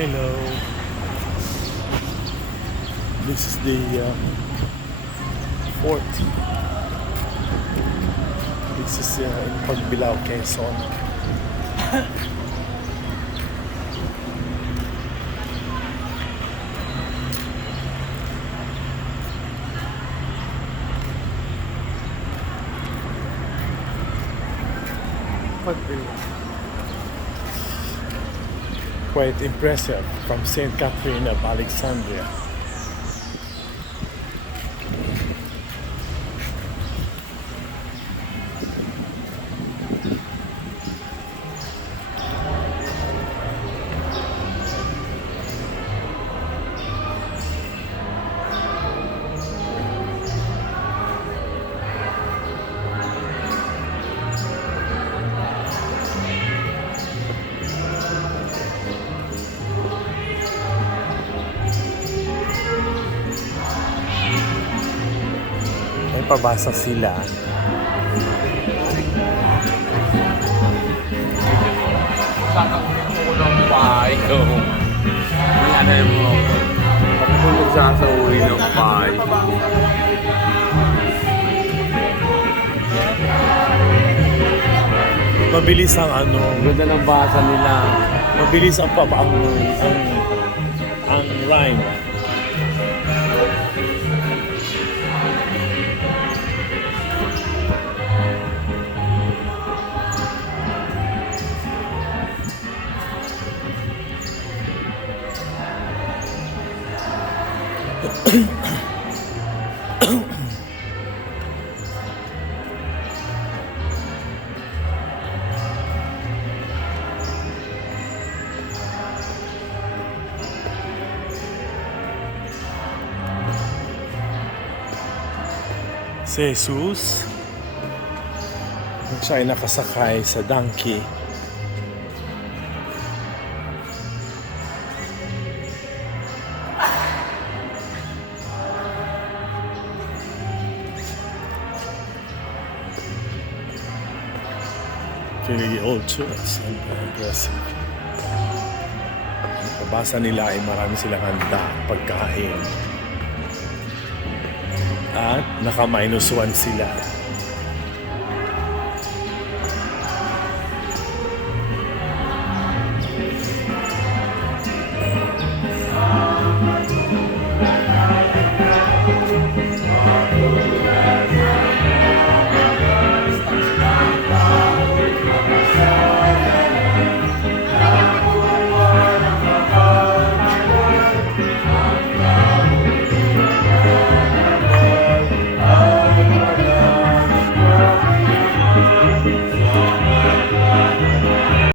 Hello. This is the fort. This is in Pagbilao, Quezon. Pagbilao. Quite impressive from St. Catherine of Alexandria. May pabasa sila. Kakaulit mo ng bahay ko. Ano mo? Ako magsasauwi ng bahay ko. Mabilis ang Ganda ng basa nila. mabilis ang ang rhyme. Si Jesus, siya ay nakasakay sa donkey. Really old church and impressive. Pabasa nila ay marami silang handa, pagkain. At naka-1 sila.